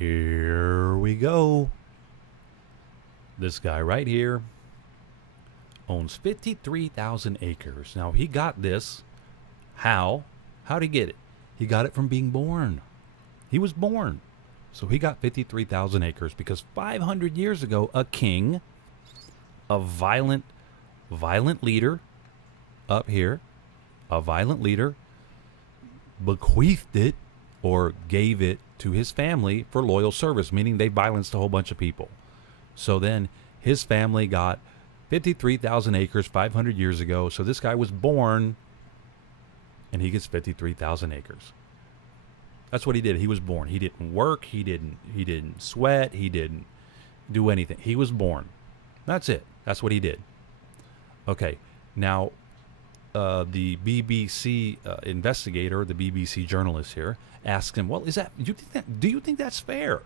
Here we go. This guy right here owns 53,000 acres. Now, he got this. How? How'd he get it? He got it from being born. He was born. So he got 53,000 acres because 500 years ago, a king, a violent leader up here, a violent leader bequeathed it or gave it to his family for loyal service, meaning they violenced a whole bunch of people. So then his family got 53,000 acres 500 years ago. So this guy was born and he gets 53,000 acres. That's what he did. He was born. He didn't work. He didn't sweat. He didn't do anything. He was born. That's it. That's what he did. Okay. Now, the BBC investigator, the BBC journalist here, asked him, "Well, do you think that's fair?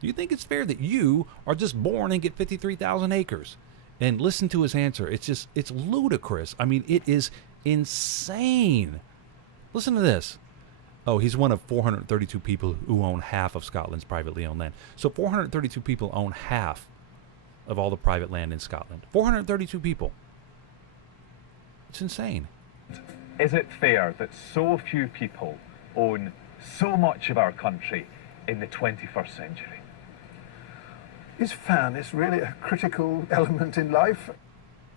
Do you think it's fair that you are just born and get 53,000 acres?" And listen to his answer. It's ludicrous. I mean, it is insane. Listen to this. Oh, he's one of 432 people who own half of Scotland's privately owned land. So 432 people own half of all the private land in Scotland. 432 people. It's insane. Is it fair that so few people own so much of our country in the 21st century? Is fairness really a critical element in life?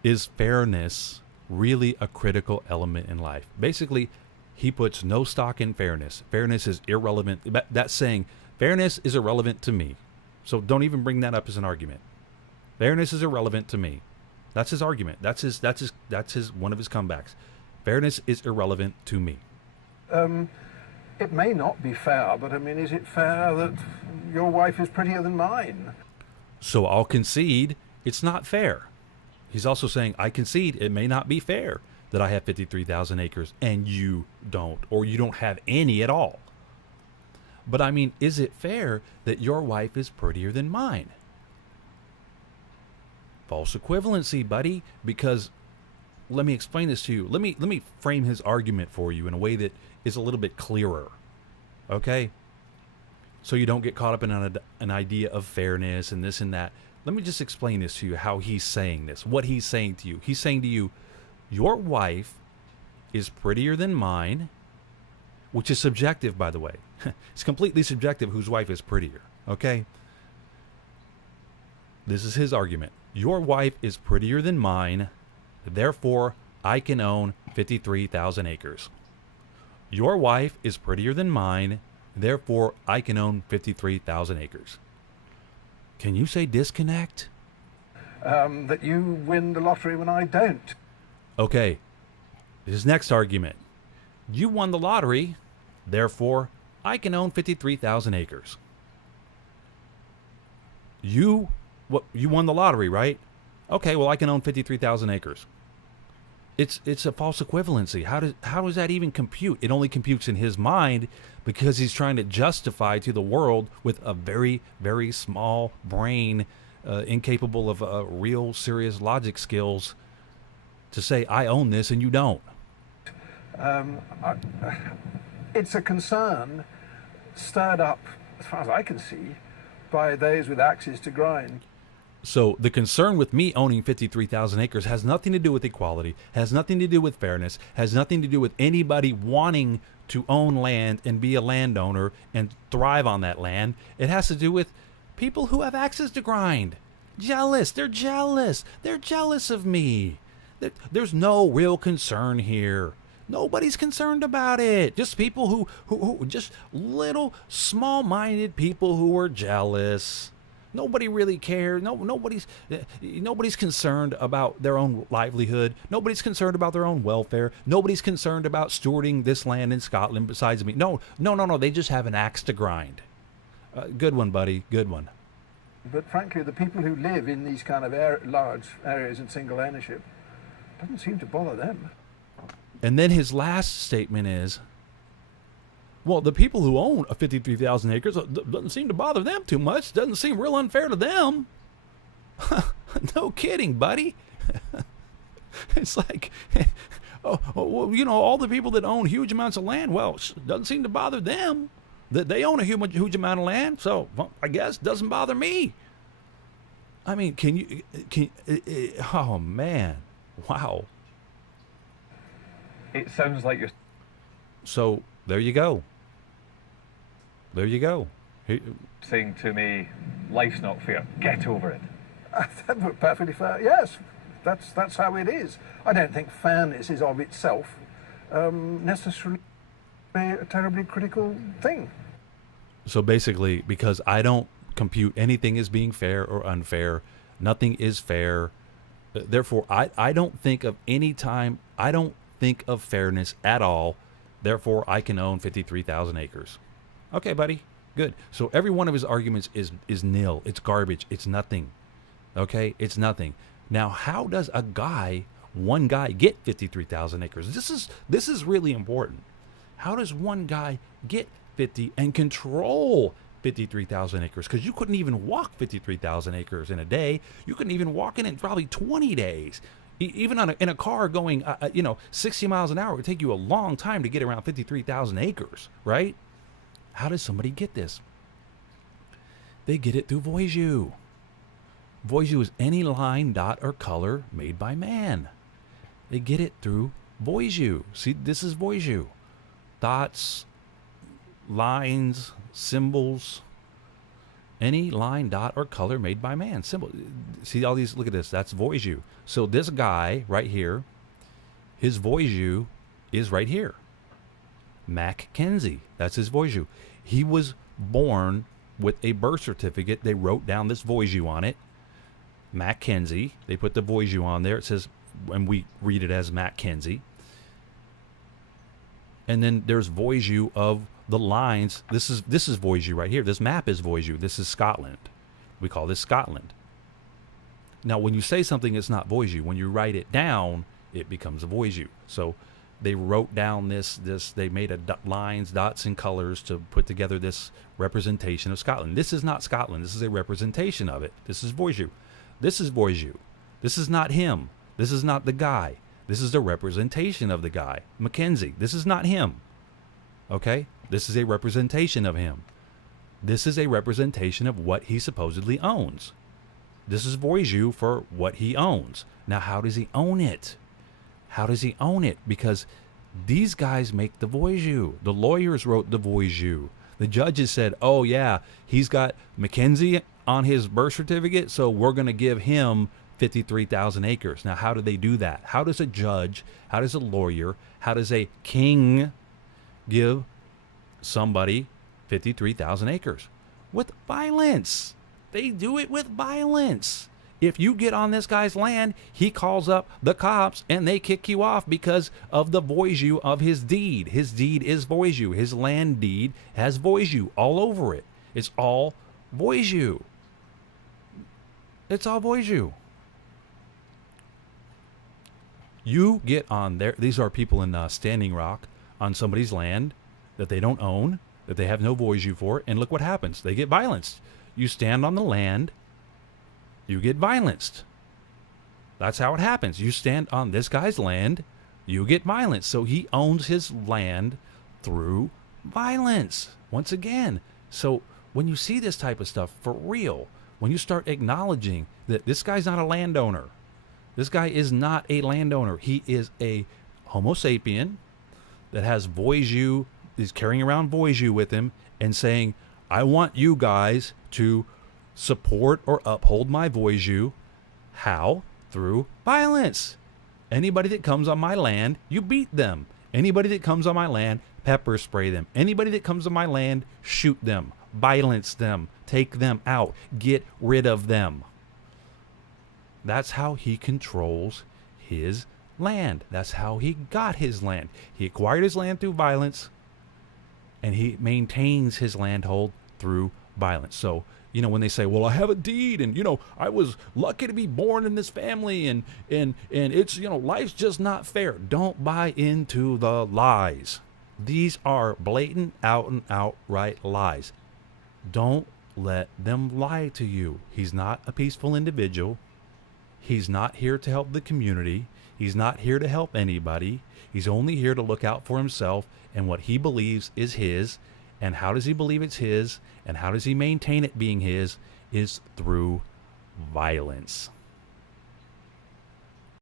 Is fairness really a critical element in life? Basically, he puts no stock in fairness. Fairness is irrelevant. That's saying fairness is irrelevant to me. So don't even bring that up as an argument. Fairness is irrelevant to me. That's his argument. That's his one of his comebacks. Fairness is irrelevant to me. It may not be fair, but I mean, is it fair that your wife is prettier than mine? So I'll concede it's not fair. He's also saying, I concede it may not be fair that I have 53,000 acres and you don't, or you don't have any at all. But I mean, is it fair that your wife is prettier than mine? False equivalency, buddy, because let me explain this to you. Let me frame his argument for you in a way that is a little bit clearer. Okay? So you don't get caught up in an idea of fairness and this and that. Let me just explain this to you, how he's saying this, what he's saying to you. He's saying to you, your wife is prettier than mine, which is subjective, by the way. It's completely subjective whose wife is prettier, okay? This is his argument. Your wife is prettier than mine, therefore I can own 53,000 acres. Your wife is prettier than mine, therefore I can own 53,000 acres. Can you say disconnect? That you win the lottery when I don't. Okay, his next argument. You won the lottery, therefore I can own 53,000 acres. You won the lottery, right? Okay, well I can own 53,000 acres. It's a false equivalency. How does that even compute? It only computes in his mind because he's trying to justify to the world with a very, very small brain, incapable of real serious logic skills, to say I own this and you don't. It's a concern stirred up, as far as I can see, by those with axes to grind. So the concern with me owning 53,000 acres has nothing to do with equality, has nothing to do with fairness, has nothing to do with anybody wanting to own land and be a landowner and thrive on that land. It has to do with people who have axes to grind. Jealous. They're jealous. They're jealous of me. There's no real concern here. Nobody's concerned about it. Just people who just little small-minded people who are jealous. Nobody really cares. Nobody's concerned about their own livelihood. Nobody's concerned about their own welfare. Nobody's concerned about stewarding this land in Scotland besides me. No. They just have an axe to grind. Good one, buddy. Good one. But frankly, the people who live in these kind of large areas in single ownership doesn't seem to bother them. And then his last statement is, well, the people who own 53,000 acres doesn't seem to bother them too much. Doesn't seem real unfair to them. No kidding, buddy. It's like, all the people that own huge amounts of land, well, doesn't seem to bother them. They own a huge amount of land, so well, I guess it doesn't bother me. I mean, oh man, wow. It sounds like you're So there you go. There you go. saying to me, life's not fair. Get over it. Perfectly fair. Yes, that's how it is. I don't think fairness is of itself necessarily a terribly critical thing. So basically, because I don't compute anything as being fair or unfair, nothing is fair. Therefore, I don't think of any time, I don't think of fairness at all. Therefore, I can own 53,000 acres. Okay, buddy. Good. So every one of his arguments is nil. It's garbage. It's nothing. Okay? It's nothing. Now, how does one guy get 53,000 acres? This is really important. How does one guy get 50 and control 53,000 acres? Because you couldn't even walk 53,000 acres in a day. You couldn't even walk in probably 20 days. Even in a car going 60 miles an hour, it would take you a long time to get around 53,000 acres, right? How does somebody get this? They get it through VOYXU. VOYXU is any line, dot, or color made by man. They get it through VOYXU. See, this is VOYXU. Dots, lines, symbols, any line, dot, or color made by man. Symbol. See all these? Look at this. That's VOYXU. So this guy right here, his VOYXU is right here. Mackenzie. That's his VOYXU. He was born with a birth certificate. They wrote down this VOYXU on it. Mackenzie. They put the VOYXU on there. It says, and we read it as Mackenzie. And then there's VOYXU of the lines. This is VOYXU right here. This map is VOYXU. This is Scotland. We call this Scotland. Now, when you say something, it's not VOYXU. When you write it down, it becomes a VOYXU. So they wrote down this. They made lines, dots, and colors to put together this representation of Scotland. This is not Scotland. This is a representation of it. This is VOYXU. This is VOYXU. This is not him. This is not the guy. This is the representation of the guy. Mackenzie. This is not him. Okay? This is a representation of him. This is a representation of what he supposedly owns. This is VOYXU for what he owns. Now, how does he own it? How does he own it? Because these guys make the VOYXU. The lawyers wrote the VOYXU. The judges said, oh, yeah, he's got Mackenzie on his birth certificate, so we're going to give him 53,000 acres. Now, how do they do that? How does a judge, how does a lawyer, how does a king give somebody 53,000 acres? With violence. They do it with violence. If you get on this guy's land, he calls up the cops and they kick you off because of the VOYXU of his deed. His deed is VOYXU. His land deed has VOYXU all over it. It's all VOYXU. It's all VOYXU. You get on there. These are people in Standing Rock on somebody's land that they don't own, that they have no VOYXU for, and look what happens. They get violenced. You stand on the land, you get violenced. That's how it happens. You stand on this guy's land, you get violence. So he owns his land through violence. Once again. So when you see this type of stuff, for real, when you start acknowledging that this guy's not a landowner, this guy is not a landowner. He is a Homo sapien that has VOYXU, is carrying around VOYXU with him and saying, I want you guys to support or uphold my VOYXU. How? Through violence. Anybody that comes on my land, you beat them. Anybody that comes on my land, pepper spray them. Anybody that comes on my land, shoot them, violence them, take them out, get rid of them. That's how he controls his land. That's how he got his land. He acquired his land through violence, and he maintains his landhold through violence. So, when they say, well, I have a deed, and, I was lucky to be born in this family, and it's, life's just not fair. Don't buy into the lies. These are blatant, out and outright lies. Don't let them lie to you. He's not a peaceful individual. He's not here to help the community. He's not here to help anybody. He's only here to look out for himself and what he believes is his. And how does he believe it's his? And how does he maintain it being his? Is through violence.